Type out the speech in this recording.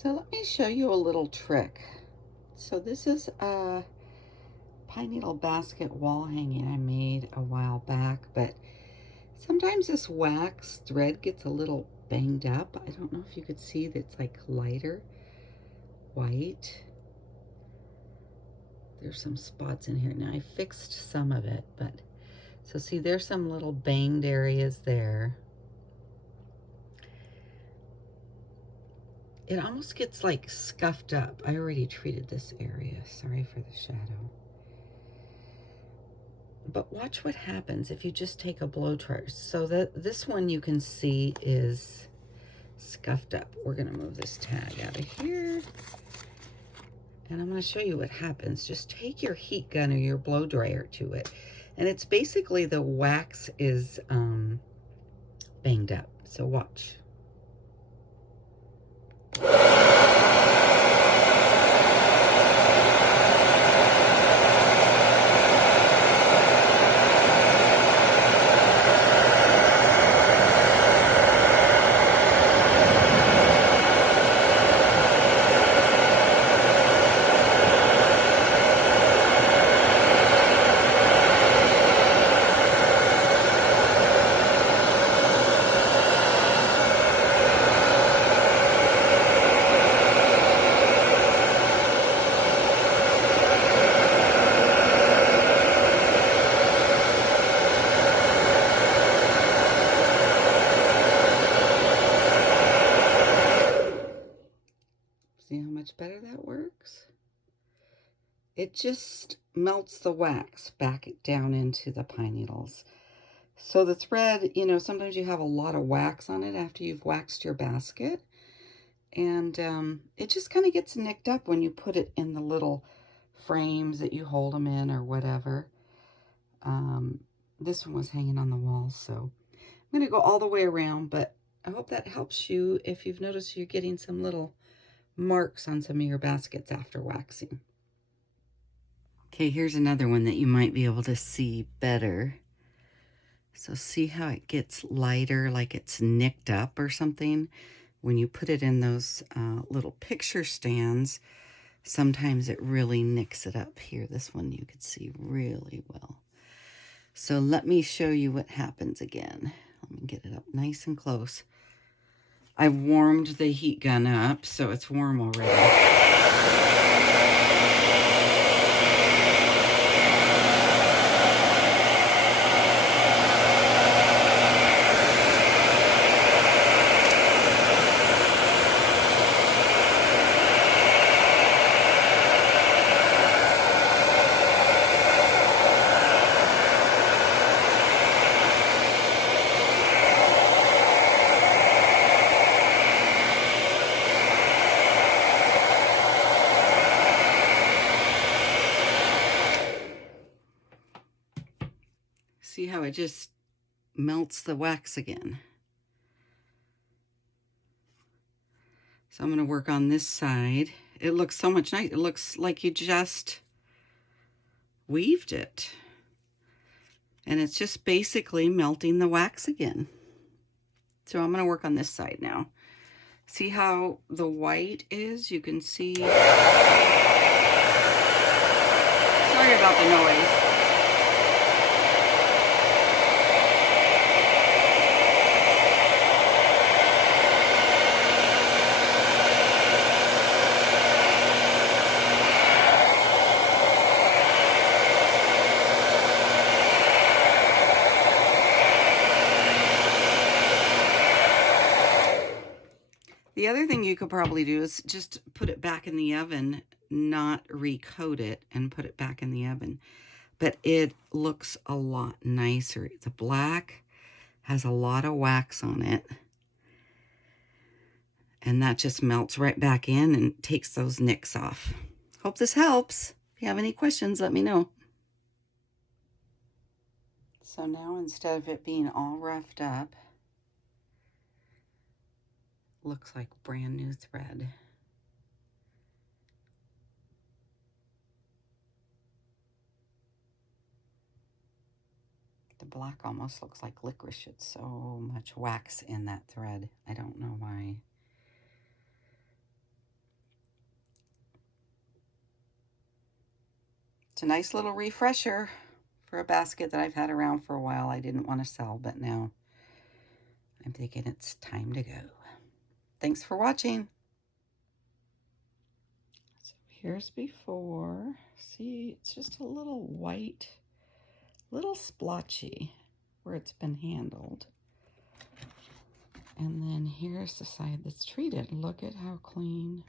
So let me show you a little trick. So this is a pine needle basket wall hanging I made a while back, but sometimes this wax thread gets a little banged up. I don't know if you could see that it's like lighter white. There's some spots in here. Now I fixed some of it, but so see there's some little banged areas there. It almost gets like scuffed up. I already treated this area. Sorry for the shadow. But watch what happens if you just take a blow dryer. So that this one you can see is scuffed up. We're gonna move this tag out of here. And I'm gonna show you what happens. Just take your heat gun or your blow dryer to it. And it's basically the wax is banged up. So watch. See how much better that works? It just melts the wax back down into the pine needles. So the thread, you know, sometimes you have a lot of wax on it after you've waxed your basket. And it just kind of gets nicked up when you put it in the little frames that you hold them in or whatever. This one was hanging on the wall, so I'm going to go all the way around, but I hope that helps you if you've noticed you're getting some little marks on some of your baskets after waxing. Okay, here's another one that you might be able to see better. So see how it gets lighter, like it's nicked up or something? When you put it in those little picture stands, sometimes it really nicks it up here. This one you could see really well. So let me show you what happens again. Let me get it up nice and close. I've warmed the heat gun up, so it's warm already. See how it just melts the wax again. So I'm going to work on this side. It looks so much nicer. It looks like you just weaved it. And it's just basically melting the wax again. So I'm going to work on this side now. See how the white is? You can see. Sorry about the noise. The other thing you could probably do is just put it back in the oven, not recoat it, and put it back in the oven. But it looks a lot nicer. The black has a lot of wax on it. And that just melts right back in and takes those nicks off. Hope this helps. If you have any questions, let me know. So now instead of it being all roughed up, looks like brand new thread. The black almost looks like licorice. It's so much wax in that thread. I don't know why. It's a nice little refresher for a basket that I've had around for a while. I didn't want to sell, but now I'm thinking it's time to go. Thanks for watching. So here's before. See, it's just a little white, little splotchy where it's been handled. And then here's the side that's treated. Look at how clean